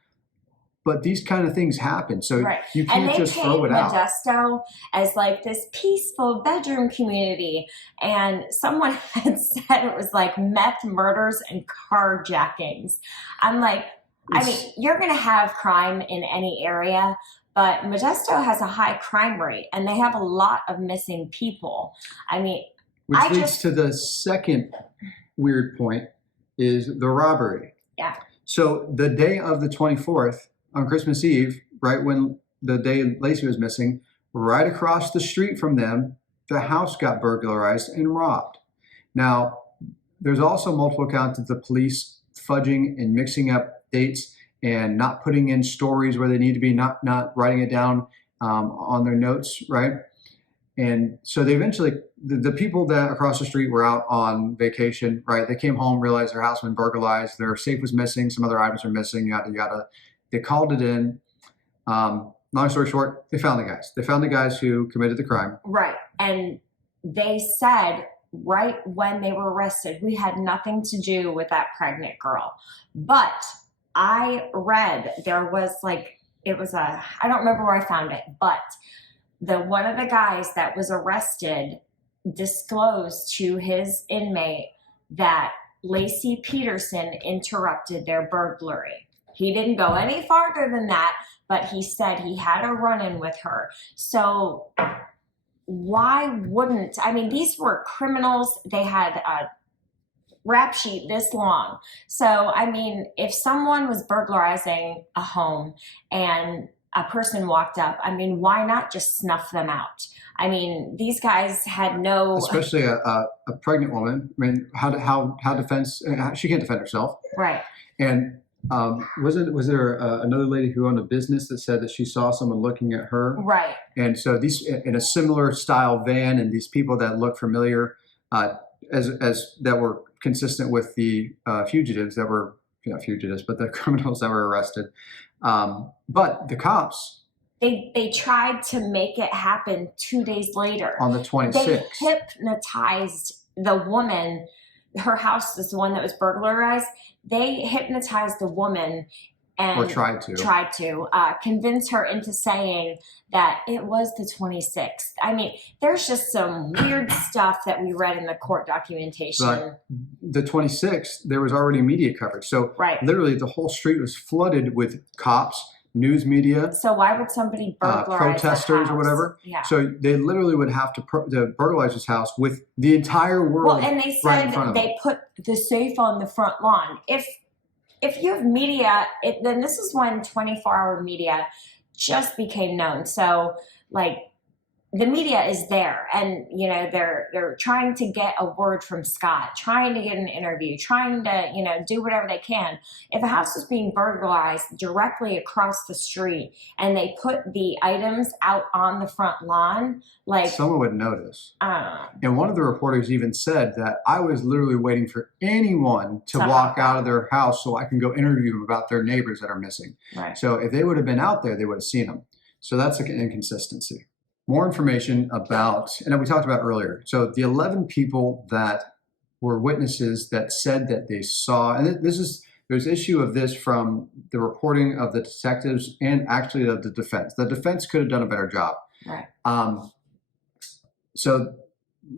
but these kind of things happen, so you can't just throw it out. Modesto as like this peaceful bedroom community, and someone had said it was like meth murders and carjackings. I'm like, I mean, you're going to have crime in any area, but Modesto has a high crime rate, and they have a lot of missing people. I mean, which leads to the second weird point is the robbery. Yeah. So the day of the 24th. On Christmas Eve, right when the day Laci was missing, right across the street from them, the house got burglarized and robbed. Now, there's also multiple accounts of the police fudging and mixing up dates and not putting in stories where they need to be, not writing it down on their notes, right? And so they eventually, the people that across the street were out on vacation, right? They came home, realized their house had been burglarized, their safe was missing, some other items were missing, yada, yada. They called it in. Long story short, they found the guys. They found the guys who committed the crime. Right. And they said right when they were arrested, we had nothing to do with that pregnant girl. But I read there was like, I don't remember where I found it, but one of the guys that was arrested disclosed to his inmate that Laci Peterson interrupted their burglary. He didn't go any farther than that, but he said he had a run-in with her. So why wouldn't, I mean, these were criminals. They had a rap sheet this long. So, I mean, if someone was burglarizing a home and a person walked up, I mean, why not just snuff them out? I mean, these guys had no, especially a pregnant woman. I mean, how defense? She can't defend herself, right? And was there another lady who owned a business that said that she saw someone looking at her, right? And so these in a similar style van, and these people that look familiar, as that were consistent with the fugitives that were fugitives, but the criminals that were arrested. But the cops. They tried to make it happen 2 days later. On the 26th. They hypnotized the woman. Her house is the one that was burglarized. They hypnotized the woman and tried to convince her into saying that it was the 26th. I mean, there's just some weird stuff that we read in the court documentation. But the 26th, there was already media coverage. So literally the whole street was flooded with cops, news media. So why would somebody burglarize protesters or whatever? Yeah. So they literally would have to burglarize this house with the entire world. Well, and they right in said front of they put the safe on the front lawn. If you have media, then this is when 24-hour media just became known. So like the media is there, and they're trying to get a word from Scott, trying to get an interview, trying to do whatever they can. If a house is being burglarized directly across the street and they put the items out on the front lawn, like someone would notice. And one of the reporters even said that I was literally waiting for anyone to walk out of their house so I can go interview them about their neighbors that are missing. Right. So if they would have been out there, they would have seen them. So that's an inconsistency. More information about, and we talked about earlier, so the 11 people that were witnesses that said that they saw, and there's issue of this from the reporting of the detectives and actually of the defense. The defense could have done a better job. Right. So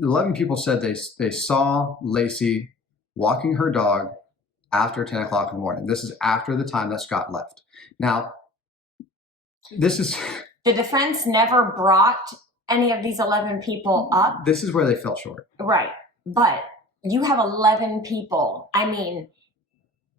11 people said they saw Laci walking her dog after 10 o'clock in the morning. This is after the time that Scott left. Now, this is... The defense never brought any of these 11 people up. This is where they fell short. Right. But you have 11 people. I mean,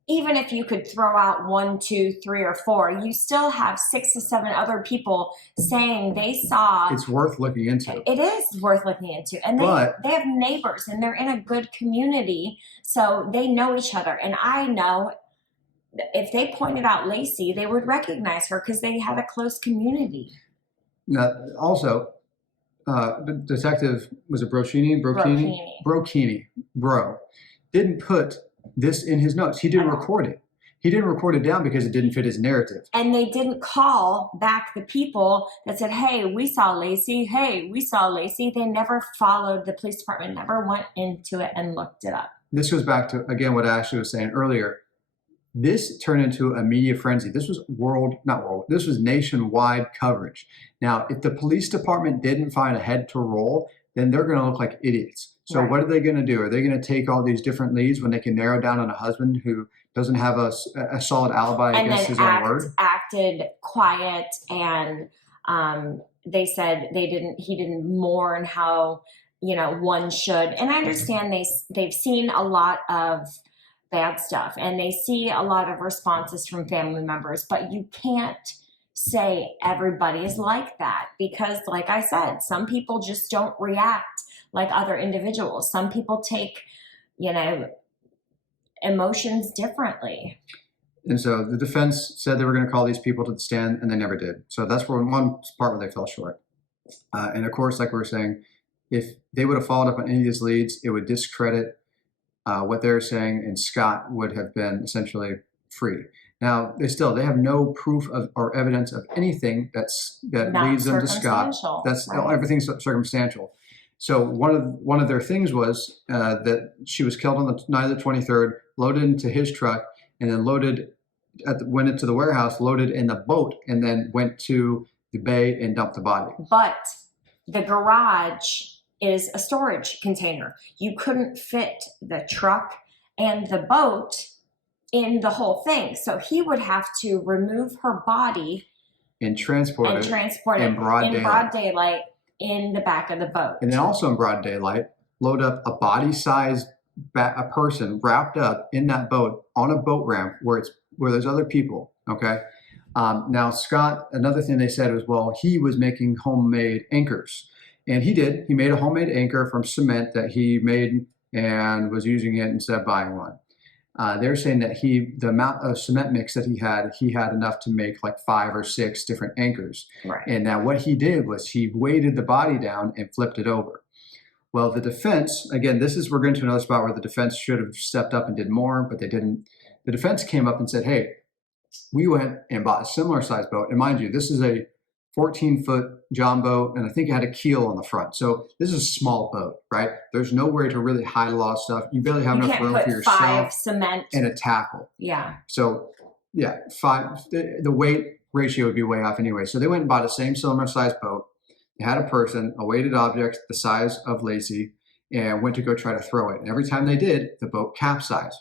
even if you could throw out 1, 2, 3, or 4, you still have 6 to 7 other people saying they saw. It's worth looking into. It is worth looking into. And they have neighbors, and they're in a good community, so they know each other. And I know if they pointed out Laci, they would recognize her because they had a close community. Now, also, the detective, was it Brocchini, didn't put this in his notes. He didn't record it. He didn't record it down because it didn't fit his narrative. And they didn't call back the people that said, hey, we saw Laci. Hey, we saw Laci. They never followed, the police department never went into it and looked it up. This goes back to, again, what Ashley was saying earlier. This turned into a media frenzy. This was this was nationwide coverage. Now, if the police department didn't find a head to roll, then they're going to look like idiots. So what are they going to do? Are they going to take all these different leads when they can narrow down on a husband who doesn't have a solid alibi against his own word? Acted quiet, and they said he didn't mourn how one should. And I understand they've seen a lot of bad stuff, and they see a lot of responses from family members, but you can't say everybody is like that, because like I said, some people just don't react like other individuals. Some people take emotions differently. And so the defense said they were going to call these people to the stand, and they never did. So that's one part where they fell short. And of course, like we were saying, if they would have followed up on any of these leads, it would discredit what they're saying, and Scott would have been essentially free. Now, they have no proof of or evidence of anything that leads them to Scott. That's everything's circumstantial. So one of their things was that she was killed on the night of the 23rd, loaded into his truck, and then went into the warehouse, loaded in the boat, and then went to the bay and dumped the body. But the garage is a storage container. You couldn't fit the truck and the boat in the whole thing. So he would have to remove her body and transport it in broad daylight in the back of the boat. And then also in broad daylight, load up a body-sized a person wrapped up in that boat on a boat ramp where there's other people, okay? Now, Scott, another thing they said was, well, he was making homemade anchors. And he did. He made a homemade anchor from cement that he made and was using it instead of buying one. They're saying that the amount of cement mix that he had enough to make like 5 or 6 different anchors. Right. And now what he did was he weighted the body down and flipped it over. Well, the defense, again, we're going to another spot where the defense should have stepped up and did more, but they didn't. The defense came up and said, hey, we went and bought a similar size boat. And mind you, this is a 14-foot John boat, and I think it had a keel on the front. So this is a small boat, right? There's nowhere to really hide a lot of stuff. You barely have enough room for yourself 5 cement and a tackle. Yeah. So yeah, 5. The weight ratio would be way off anyway. So they went and bought a same similar size boat. They had a person, a weighted object the size of Laci, and went to go try to throw it. And every time they did, the boat capsized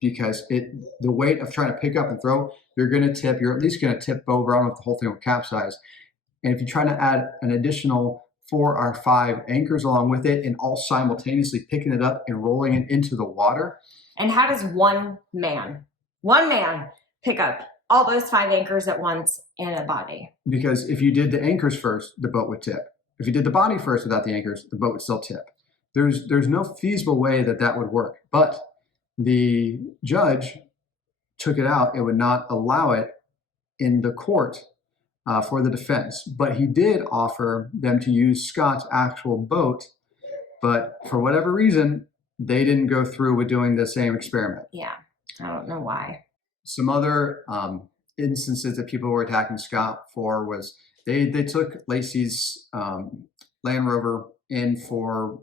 because the weight of trying to pick up and throw, you're at least going to tip over. I don't know if the whole thing will capsize. And if you try to add an additional 4 or 5 anchors along with it and all simultaneously picking it up and rolling it into the water. And how does one man pick up all those 5 anchors at once in a body? Because if you did the anchors first, the boat would tip. If you did the body first without the anchors, the boat would still tip. There's no feasible way that would work. But the judge took it out and would not allow it in the court for the defense. But he did offer them to use Scott's actual boat. But for whatever reason, they didn't go through with doing the same experiment. Yeah, I don't know why. Some other instances that people were attacking Scott for was they took Laci's Land Rover in for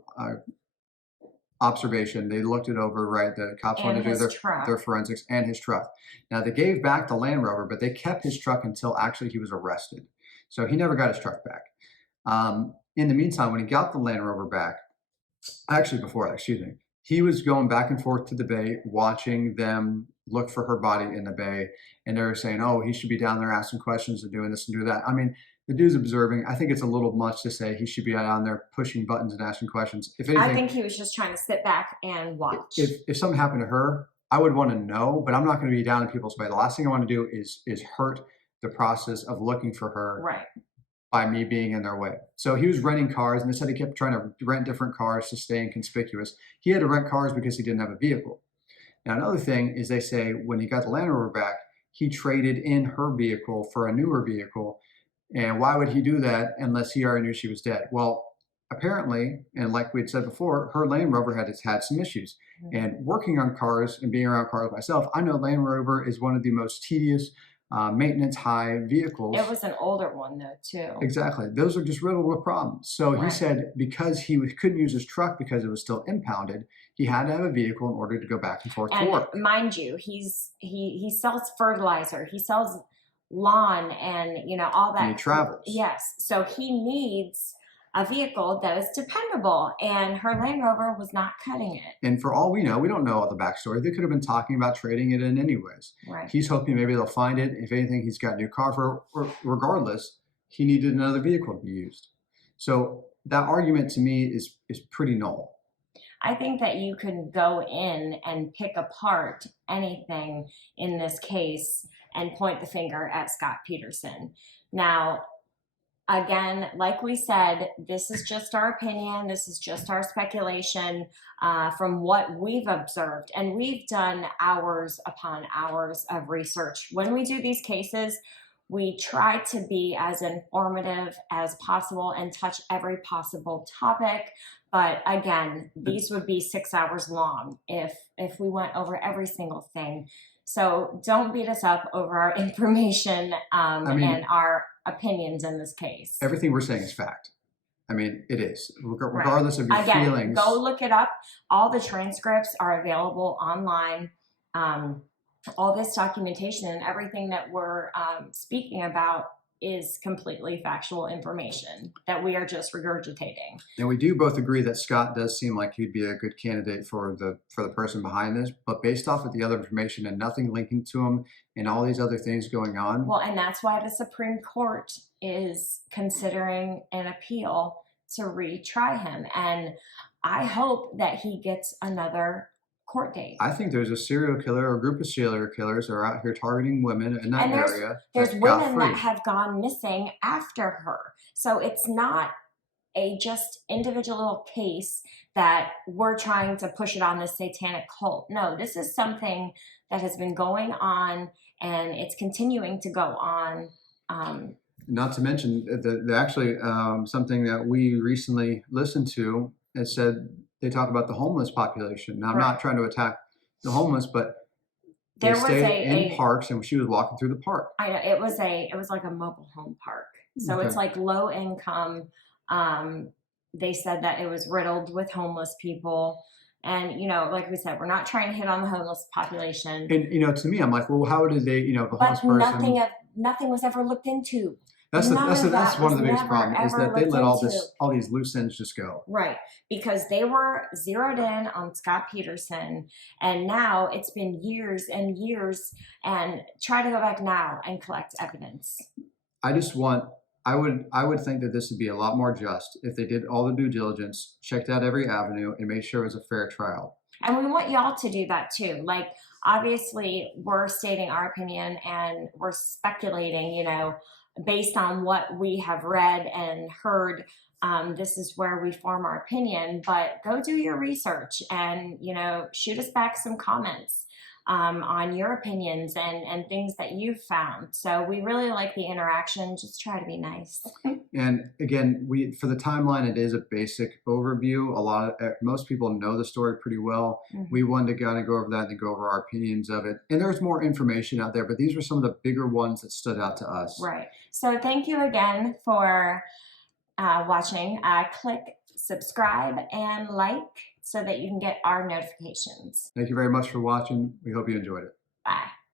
observation. They looked it over, right? The cops wanted to do their forensics and his truck. Now they gave back the Land Rover, but they kept his truck until actually he was arrested. So he never got his truck back. In the meantime, when he got the Land Rover back, actually before that, excuse me, he was going back and forth to the bay, watching them look for her body in the bay. And they were saying, oh, he should be down there asking questions and doing this and do that. I mean, the dude's observing. I think it's a little much to say he should be down there pushing buttons and asking questions. If anything, I think he was just trying to sit back and watch. If something happened to her, I would want to know, but I'm not going to be down in people's way. The last thing I want to do is hurt the process of looking for her by me being in their way. So he was renting cars, and they said he kept trying to rent different cars to stay inconspicuous. He had to rent cars because he didn't have a vehicle. Now, another thing is they say when he got the Land Rover back, he traded in her vehicle for a newer vehicle. And why would he do that unless he already knew she was dead? Well, apparently, and like we had said before, her Land Rover had some issues. And working on cars and being around cars myself, I know Land Rover is one of the most tedious, maintenance high vehicles. It was an older one though, too. Exactly. Those are just riddled with problems. So he said because he couldn't use his truck because it was still impounded, he had to have a vehicle in order to go back and forth to work. Mind you, he sells fertilizer. He sells lawn and all that. And he travels. Yes. So he needs a vehicle that is dependable, and her Land Rover was not cutting it. And for all we know, we don't know all the backstory. They could have been talking about trading it in anyways. Right. He's hoping maybe they'll find it. If anything, he's got a new car for, or regardless, he needed another vehicle to be used. So that argument to me is pretty null. I think that you can go in and pick apart anything in this case and point the finger at Scott Peterson. Now, again, like we said, this is just our opinion. This is just our speculation from what we've observed. And we've done hours upon hours of research. When we do these cases, we try to be as informative as possible and touch every possible topic. But again, these would be 6 hours long if we went over every single thing. So don't beat us up over our information and our opinions in this case. Everything we're saying is fact. I mean, it is, regardless of your feelings. Go look it up. All the transcripts are available online. All this documentation and everything that we're speaking about is completely factual information that we are just regurgitating. And we do both agree that Scott does seem like he'd be a good candidate for the person behind this, but based off of the other information and nothing linking to him and all these other things going on. Well, and that's why the Supreme Court is considering an appeal to retry him. And I hope that he gets another court date. I think there's a serial killer or a group of serial killers that are out here targeting women in that And area. there's that got women free. that have gone missing after her. So it's not a just individual case that we're trying to push it on the satanic cult. No, this is something that has been going on, and it's continuing to go on. Not to mention the actually something that we recently listened to. It said they talk about the homeless population. Now, I'm not trying to attack the homeless, but they stay in parks, and she was walking through the park. I know it was like a mobile home park. So it's like low income. They said that it was riddled with homeless people. And, you know, like we said, we're not trying to hit on the homeless population. And, you know, to me, I'm like, well, how did they, you know, the homeless person. Nothing was ever looked into. That's one of the biggest problems is that they let all these loose ends just go. Right. Because they were zeroed in on Scott Peterson, and now it's been years and years, and try to go back now and collect evidence. I would think that this would be a lot more just if they did all the due diligence, checked out every avenue, and made sure it was a fair trial. And we want y'all to do that too. Like, obviously, we're stating our opinion and we're speculating, you know, based on what we have read and heard. This is where we form our opinion, but go do your research and, you know, shoot us back some comments on your opinions and things that you've found. So we really like the interaction. Just try to be nice. And again, for the timeline, it is a basic overview. Most people know the story pretty well. Mm-hmm. We wanted to kind of go over that and go over our opinions of it. And there's more information out there, but these were some of the bigger ones that stood out to us. Right. So thank you again for watching. Click subscribe and like so that you can get our notifications. Thank you very much for watching. We hope you enjoyed it. Bye.